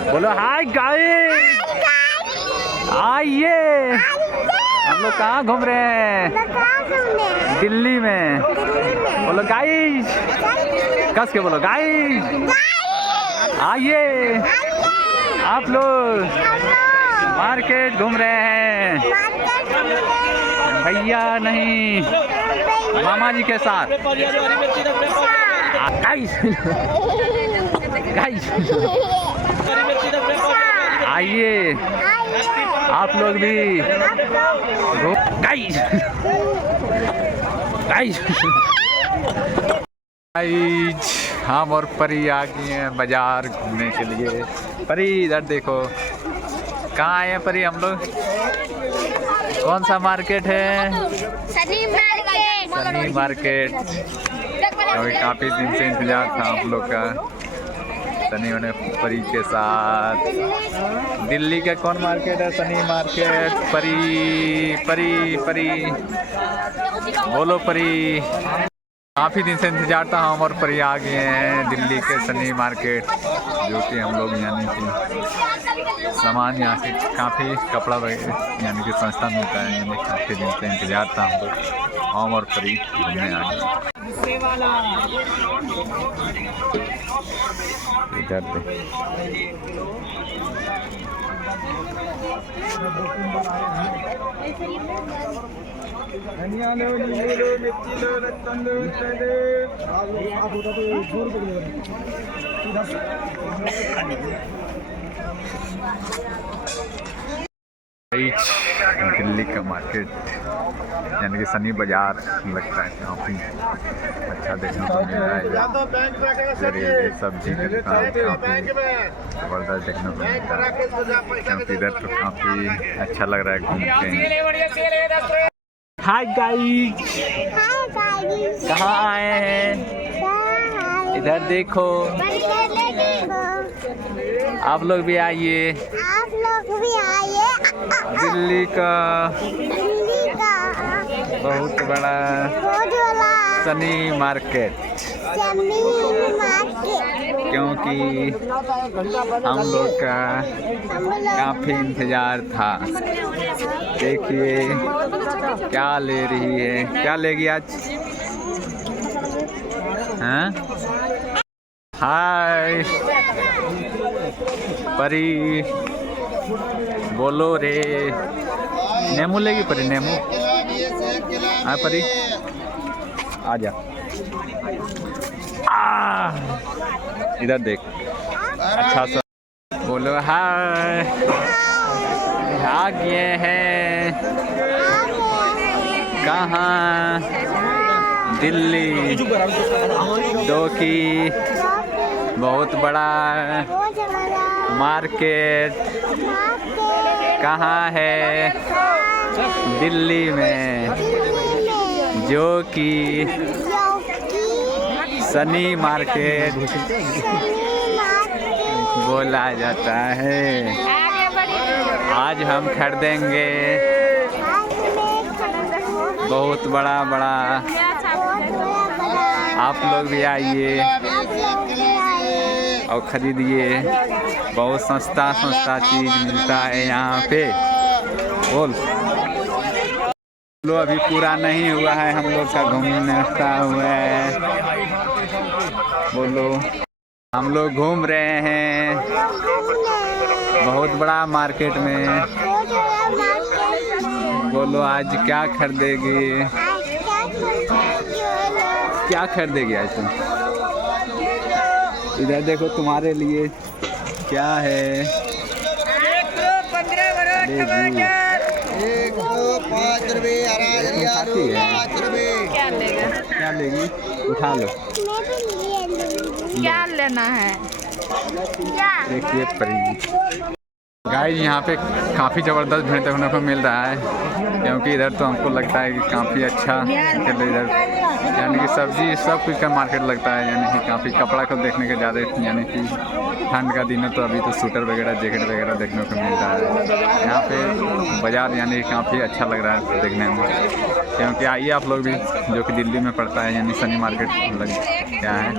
बोलो hi guys, आइए। हम लोग कहाँ घूम रहे हैं? दिल्ली में। बोलो गाइस, कस के बोलो गाइस, आइए। आप लोग मार्केट घूम रहे हैं, भैया नहीं, मामा जी के साथ। गाइस गाइस आइए, आप लोग भी। गाइस गाइस गाइस हम और परी आ गए हैं बाजार घूमने के लिए। परी इधर देखो, कहाँ आए हैं परी हम लोग? कौन सा मार्केट है? सनी मार्केट। सनी मार्केट। काफी दिन से इंतजार था हम लोग का, सनी ने परी के साथ। दिल्ली का कौन मार्केट है? सनी मार्केट। परी परी परी बोलो परी। काफ़ी दिन से इंतजार था, हम और परी आ गए हैं दिल्ली के सनी मार्केट, जो कि हम लोग यानी कि सामान यहाँ से काफ़ी कपड़ा यानी कि सस्ता मिलता है। यानी काफ़ी दिन से इंतजार था हम और परी घूमने आ गए। इधर धनिया लो, नींबू लो, मिर्ची लो, लहसुन लो, दिल्ली का मार्केट यानी कि सनी बाजार लगता है, काफ़ी अच्छा देखने को मिल रहा है। सब्जी की दुकान काफ़ी ज़बरदस्त देखने को मिलता है, क्योंकि इधर तो काफ़ी अच्छा लग रहा है घूमते। हाय गाइस, कहाँ आए हैं? इधर देखो, आप लोग भी आइए। दिल्ली का बहुत बड़ा सनी मार्केट, क्योंकि हम लोग का काफ़ी इंतज़ार था। देखिए क्या ले रही है, क्या लेगी आज? हाँ हाय परी, बोलो रे। नेमू लेगी परी? नेमू। हाँ परी आ जा। इधर देख, अच्छा सा बोलो हाय। आ गए हैं कहाँ? दिल्ली, जो कि बहुत बड़ा मार्केट कहाँ है? दिल्ली में, जो कि सनी मार्केट बोला जाता है। आज हम खरीदेंगे बहुत बड़ा बड़ा। आप लोग भी आइए और ख़रीदिए, बहुत सस्ता सस्ता चीज़ मिलता है यहाँ पे। बोल लो, अभी पूरा नहीं हुआ है हम लोग का घूमने का हुआ है। बोलो, हम लोग घूम रहे हैं बहुत बड़ा मार्केट में। बोलो आज क्या खरीदेगी? क्या खरीदेगी आज तुम? इधर देखो, तुम्हारे लिए क्या है? 5 रुपये, क्या लेगी? उठा लो। क्या लेना है? देखिए परी गाइस, यहाँ पे काफ़ी ज़बरदस्त भीड़ देखने को मिल रहा है, क्योंकि इधर तो हमको लगता है कि काफ़ी अच्छा इधर यानी कि सब्जी सब कुछ का मार्केट लगता है। यानी कि काफ़ी कपड़ा को देखने के ज़्यादा, यानी कि ठंड का दिन है तो अभी तो स्वेटर वगैरह, जैकेट वगैरह देखने को मिल रहा है। यहाँ पे बाज़ार यानी काफ़ी अच्छा लग रहा है देखने में, क्योंकि आइए आप लोग भी, जो कि दिल्ली में पड़ता है, यानी सनी मार्केट लग क्या है।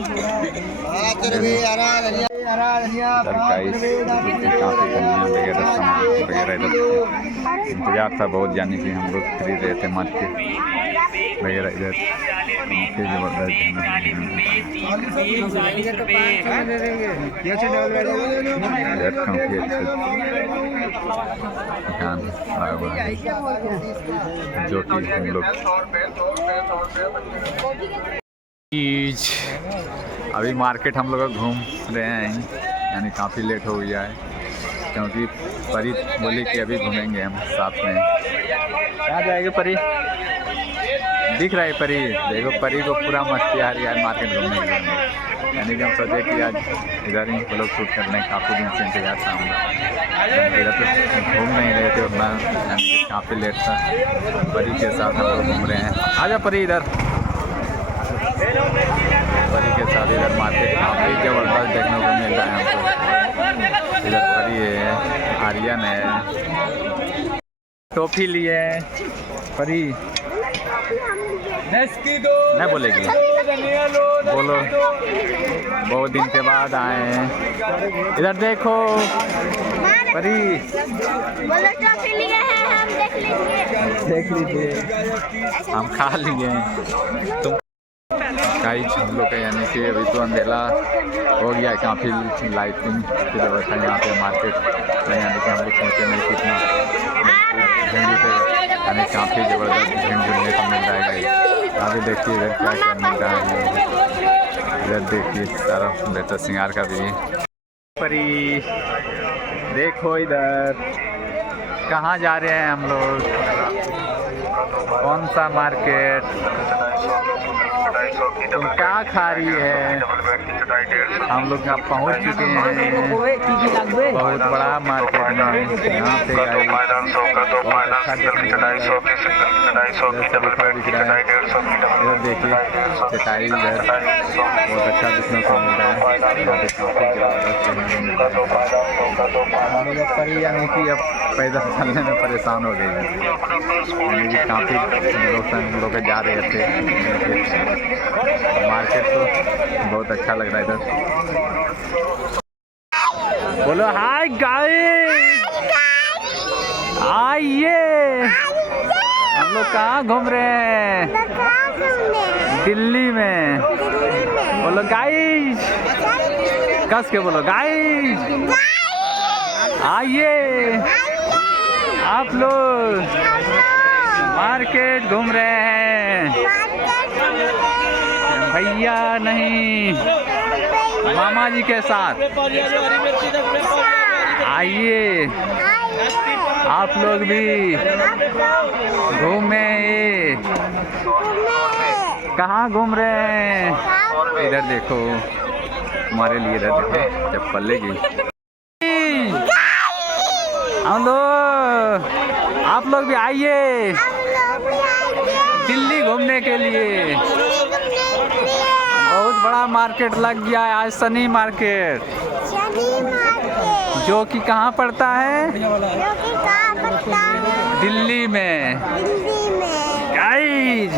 रुपये हरा धनिया तरकारी काफ़ी धनिया वगैरह सामान वगैरह इधर इंतजार था बहुत जाने की। हम लोग खरीद रहे थे मार्केट वगैरह इधर काफ़ी ज़बरदस्त इधर काफ़ी अच्छे दुकान आया हुआ है जो कि हम लोग अभी मार्केट हम लोग घूम रहे हैं, यानी काफ़ी लेट हो गया है क्योंकि परी बोली कि अभी घूमेंगे हम साथ में। कहाँ जाएगी परी? दिख रहा है परी, देखो परी को पूरा मस्ती आ रही है मार्केट घूमने के लिए। यानी कि हम सोचे कि आज इधर ही लोग शूट कर लें, काफ़ी दिन से इंतजार था हम लोग। इधर तो घूम नहीं रहे थे उतना, यानी कि काफ़ी लेट था। परी के साथ हम लोग घूम रहे हैं। आजा परी इधर, परी के साथ इधर मार्केट काफ़ी ज़बरदस्त देखने को मिल रहा है हमको। इधर परी है, आर्यन है, टॉफी लिए है परी। नहीं बोलेगी, बोलो। बहुत दिन के बाद आए हैं, इधर देखो परी। बोलो टॉफी लिए हैं, हम देख लीजिए। हम खा लिए। तुम गाइस हम लोग का यानी कि अभी तो अंधेरा हो गया है, काफ़ी लाइटिंग की व्यवस्था यहाँ पे मार्केट में, यानी कि हम लोग सोचे नहीं कितना भीड़ पे, यानी काफ़ी ज़बरदस्त भीड़ जुड़ने को मिल रहा है। अभी देखिए इधर क्या क्या मिल रहा है। इधर देखिए सारा बेहतर श्रृंगार का भी। परी देखो इधर कहाँ जा रहे हैं हम लोग, कौन सा मार्केट, तुम क्या खा रही है? हम लोग यहाँ पहुँच चुके हैं बहुत बड़ा मार्केट में। यहाँ पे बहुत अच्छा दिख रहा है। इधर देखिए चटाई, इधर बहुत अच्छा दिखने को मिल रहा है। पर यानी कि अब पैदल चलने में परेशान हो गई है, काफ़ी लोग जा रहे थे मार्केट। तो बहुत अच्छा लग रहा है इधर। बोलो हाय गाइस, आइए। हम लोग कहाँ घूम रहे हैं? दिल्ली में। बोलो गाइस, कस के बोलो गाइस, आइए। आप लोग मार्केट घूम रहे हैं, भैया नहीं मामा जी के साथ। आइए आप लोग भी घूमे। कहाँ घूम रहे हैं? इधर देखो हमारे लिए, इधर देखो चप्पल लेगी। हम लोग, आप लोग भी आइए दिल्ली घूमने के लिए। बहुत बड़ा मार्केट लग गया है आज, शनि मार्केट, जो कि कहाँ पड़ता है? दिल्ली में। गाइस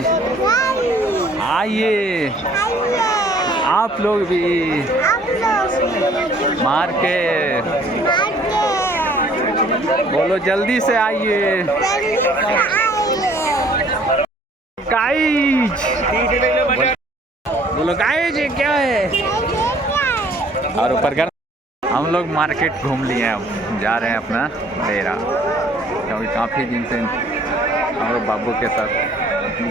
आइए आप लोग भी मार्केट। बोलो जल्दी से आइए गाइस। बोलो गाइस ये क्या है? और ऊपर कर। हम लोग मार्केट घूम लिए हैं, अब जा रहे हैं अपना डेरा, क्योंकि काफ़ी दिन से हम लोग बाबू के साथ।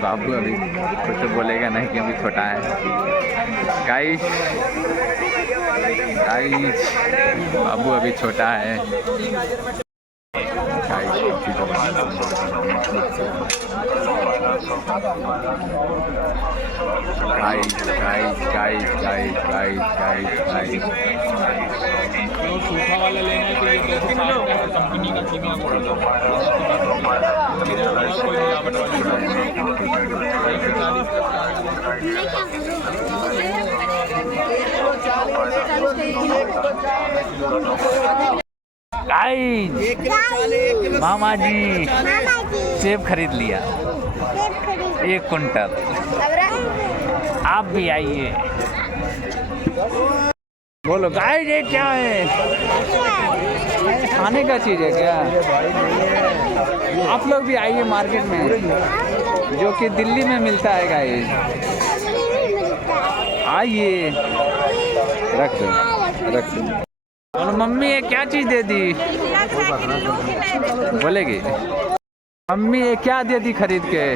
बाबू अभी कुछ तो बोलेगा नहीं क्योंकि छोटा है। गाइस बाबू अभी छोटा है। सूखा वाला लेना है तो ये कंपनी का चीनी मामा जी सेब खरीद लिया 1 कुंटल। आप भी आइए। बोलो गाइस ये क्या है? खाने का चीज़ है क्या? आप लोग भी आइए मार्केट में, जो कि दिल्ली में मिलता है गाइस। आइए, रख दो रख दो। और मम्मी ये क्या चीज़ दे दी? बोलेगी मम्मी ये क्या दे दी खरीद के?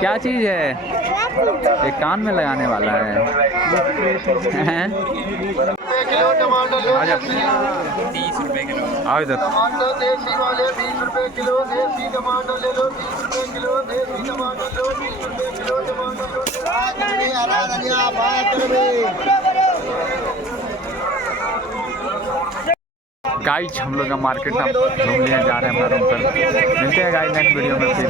क्या चीज़ है? ये कान में लगाने वाला है। हैं? किलो टमाटर लो, 30 रुपए किलो। आओ इधर। टमाटर देसी वाले 20 रुपए किलो, देसी टमाटर ले लो 20 रुपए किलो, देसी टमाटर लो 20 रुपए किलो, टमाटर लो। हरा धनिया 5 रुपए। गाइस हम लोग का मार्केट हम घूमने जा रहे हैं अपना रूम पर। मिलते हैं गाइस नेक्स्ट वीडियो में फिर।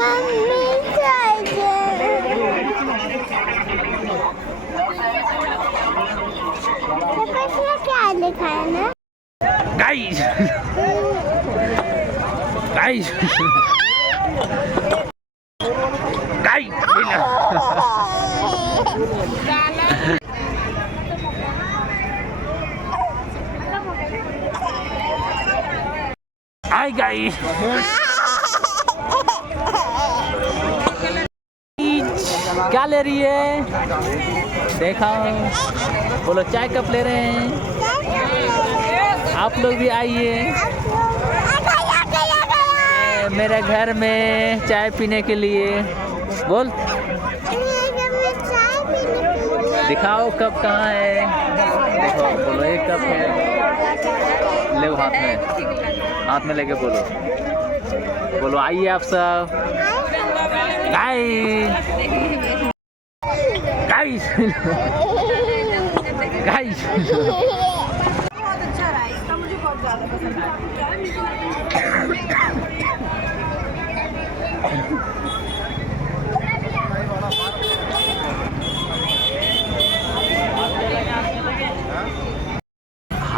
मम्मी चाहिए। क्या लिखा है ना? Guys guys guys I guys क्या ले रही है? देखा बोलो चाय कप ले रहे हैं। आप लोग भी आइए मेरे घर में चाय पीने के लिए। बोल दिखाओ कप कहाँ है? देखो बोलो एक कप है, ले हाथ में लेके बोलो बोलो आइए आप सब। गाइस गाइस गाइस बहुत अच्छा रहा, इसका मुझे बहुत ज़्यादा पसंद आया।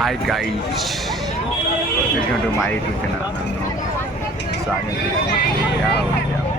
Hi guys, welcome to my YouTube channel. स्वागत है। क्या हो गया?